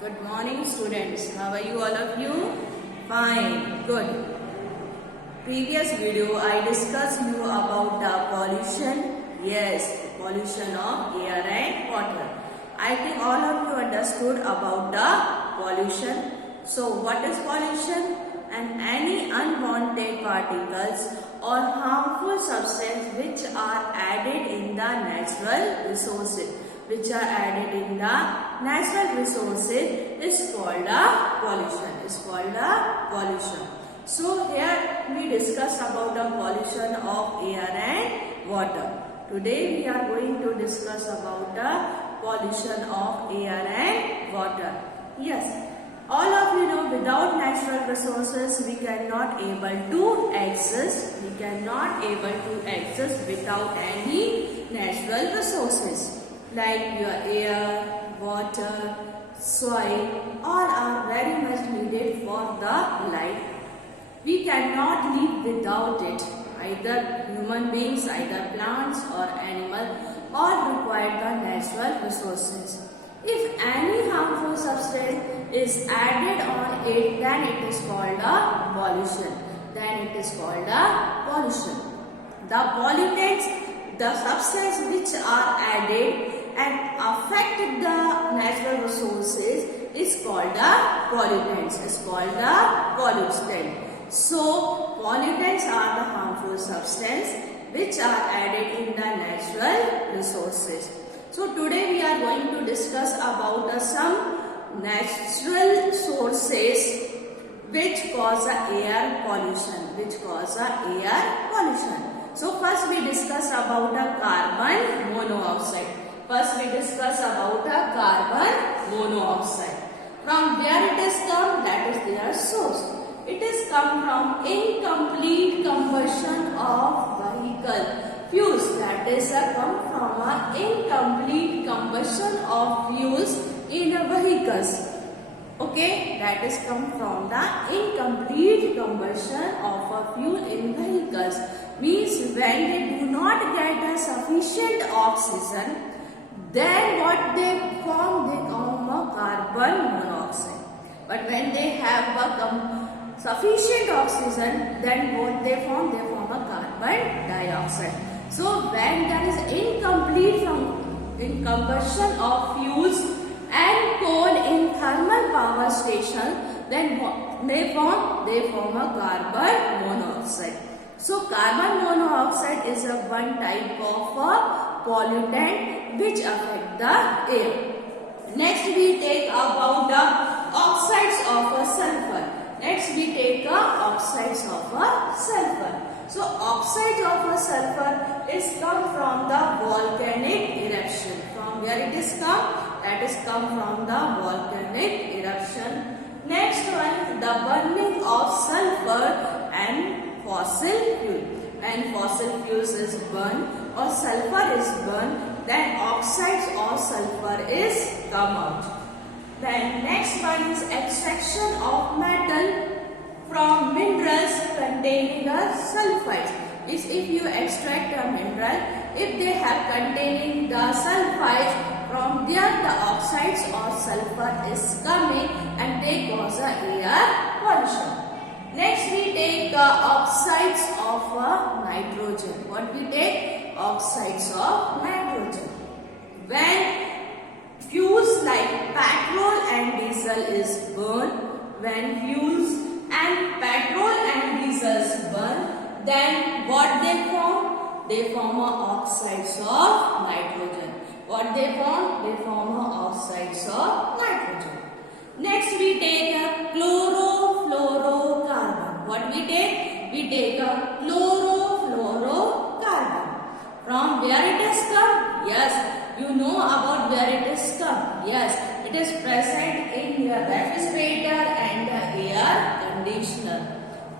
Good morning, students. How are you, all of you? Fine. Good. Previous video, I discussed you about the pollution. Yes, pollution of air and water. I think all of you understood about the pollution. So, what is pollution? And any unwanted particles or harmful substances which are added in the natural resources. Is called a pollution. So here we discuss about the pollution of air and water. Today we are going to discuss about the pollution of air and water. Yes, all of you know without natural resources we cannot able to exist. We cannot able to exist without any natural resources. Like your air, water, soil, all are very much needed for the life. We cannot live without it. Either human beings, either plants or animals, all require the natural resources. If any harmful substance is added on it, then it is called a pollution. The pollutants, the substances which are added and affect the natural resources is called the pollutants. So pollutants are the harmful substances which are added in the natural resources. So today we are going to discuss about some natural sources which cause air pollution. So first we discuss about the carbon monoxide. From where it is come? That is their source. It is come from incomplete combustion of vehicle fuels. That is come from incomplete combustion of fuels in vehicles. Okay, that is come from the incomplete combustion of a fuel in vehicles. Means when they do not get a sufficient oxygen, then what they form a carbon monoxide. But when they have a sufficient oxygen, then what they form a carbon dioxide. So when there is incomplete combustion of fuels and coal in thermal power station, then they form a carbon monoxide. So carbon monoxide is a one type of pollutant which affect the air. Next we take about the oxides of sulfur. So oxides of sulfur is come from the volcanic eruption. From where it is come? That is come from the volcanic eruption. Next one, the burning of sulfur and fossil fuel. When fossil fuels is burned or sulfur is burned, then oxides of sulfur is come out. Then next one is extraction of metal from minerals containing sulfides. If you extract a mineral, if they have containing the sulfides, from there the oxides of sulfur is coming and they cause air pollution. Next we take oxides of nitrogen. What we take? Oxides of nitrogen. When fuels like petrol and diesel is burned, when fuels and petrol and diesel is burned, then what they form? They form oxides of nitrogen. What they form? They form oxides of nitrogen. Next we take a chlorofluorocarbon. What we take? We take a chlorofluorocarbon. From where it has come? Yes, you know about where it has come. Yes, it is present in your refrigerator and the air conditioner.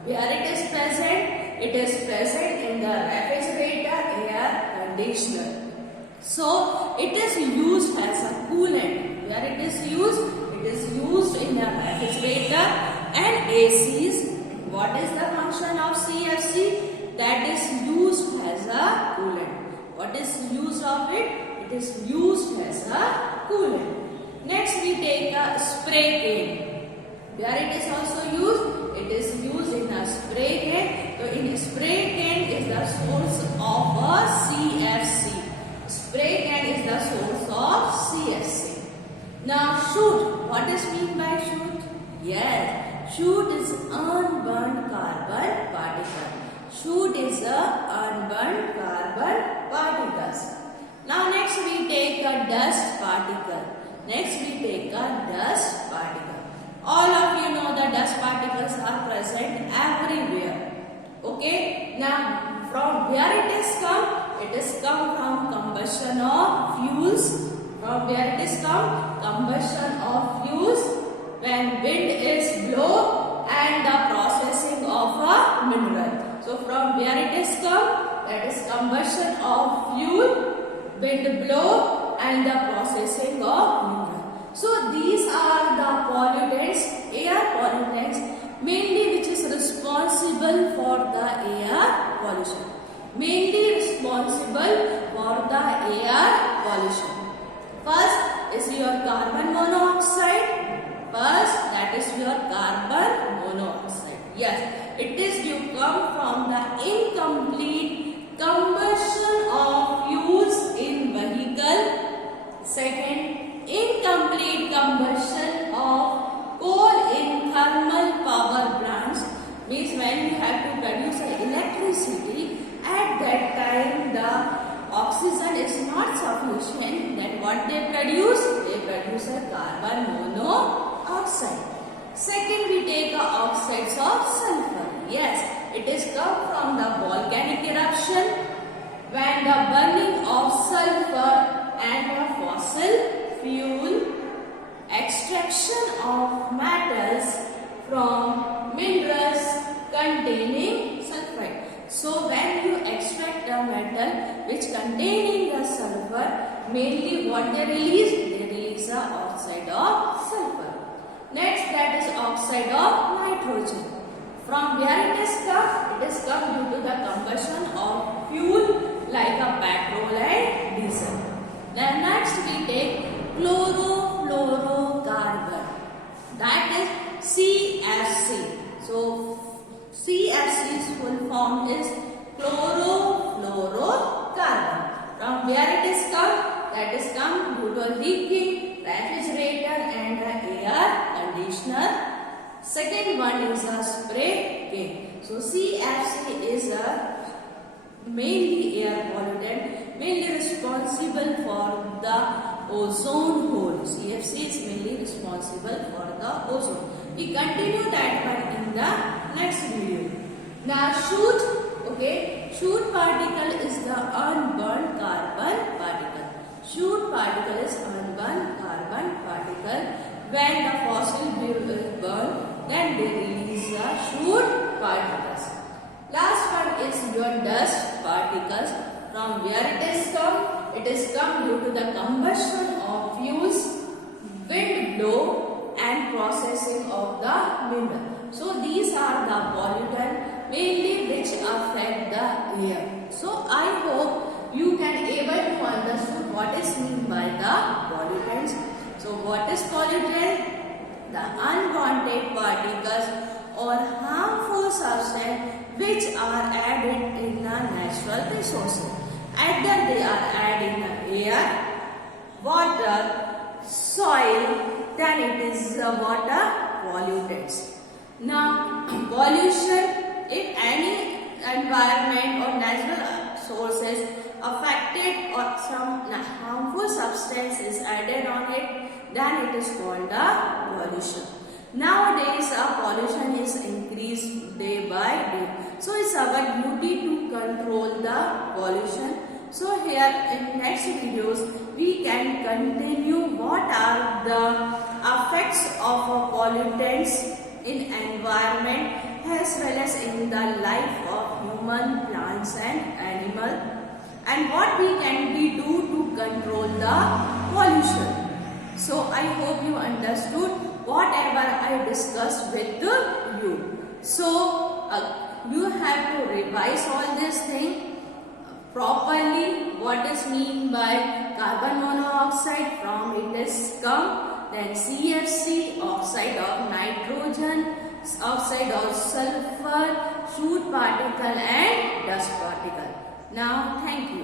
Where it is present? It is present in the refrigerator, air conditioner. So it is used as a coolant. Where it is used? It is used in a refrigerator and ACs. What is the function of CFC? That is used as a coolant. What is used of it? It is used as a coolant. Next we take a spray cane. Where it is also used? It is used in a spray cane. So in spray cane is the source of a CFC. Spray can is the source of CFC. Now shoot. What is mean by shoot? Yes, shoot is unburned carbon particle. Shoot is a unburned carbon particles. Now next we take a dust particle. Next we take a dust particle. All of you know the dust particles are present everywhere. Okay. Now from where it is come? It is come from combustion of fuels. From where it is come? Combustion of fuels when wind is blow and the processing of a mineral. So from where it is come? That is combustion of fuel, wind blow and the processing of mineral. So these are the pollutants, air pollutants, mainly which is responsible for the air pollution. Mainly responsible for the air pollution. First is your carbon monoxide. First, that is your carbon monoxide. Yes, it is you come from the incomplete combustion of fuels in vehicle. Second, incomplete combustion of coal in thermal power plants. Means when you have to produce electricity, at that time the oxygen is not sufficient. Then what they produce? They produce a carbon monoxide. Second, we take the oxides of sulfur. Yes, it is come from the volcanic eruption when the burning of sulfur and the fossil fuel, extraction of metals from minerals containing sulfide. So when you extract a metal which containing the sulfur, mainly what they release? They release the oxide of sulfur. Next, that is oxide of nitrogen. From where it is come? It is come due to the combustion of fuel like a petrol and diesel. Then next we take chlorofluorocarbon. That is CFC. So CFC's full form is chlorofluorocarbon. From where it is come? That is come due to leaking refrigerator and air conditioner. Second one is a spray cane. So CFC is a mainly air pollutant, mainly responsible for the ozone hole. CFC is mainly responsible for the ozone. We continue that one in the next video. Now shoot, okay, shoot particle is the unburned carbon particle. Shoot particle is unburned carbon particle. When the fossil fuel is burned, then they release the shoot particles. Last one is your dust particles. From where it is come? It is come due to the combustion of fuels, wind blow and processing of the mineral. So these are the pollutants mainly which affect the air. So I hope you can able to understand what is meant by the pollutants. So what is pollutant? The unwanted particles or harmful substances which are added in the natural resources. Either they are added in the air, water, soil, then it is water pollutants. Now pollution, if any environment or natural sources affected or some harmful substance is added on it, then it is called the pollution. Nowadays pollution is increased day by day. So it's our duty to control the pollution. So here in next videos we can continue what are the effects of pollutants in environment as well as in the life of human, plants and animal, and what we can do to control the pollution. So I hope you understood whatever I discussed with you. So you have to revise all this thing properly. What is mean by carbon monoxide? From it is come then CFC, oxide of nitrogen, oxide of sulfur, soot particle and dust particle. Now, thank you.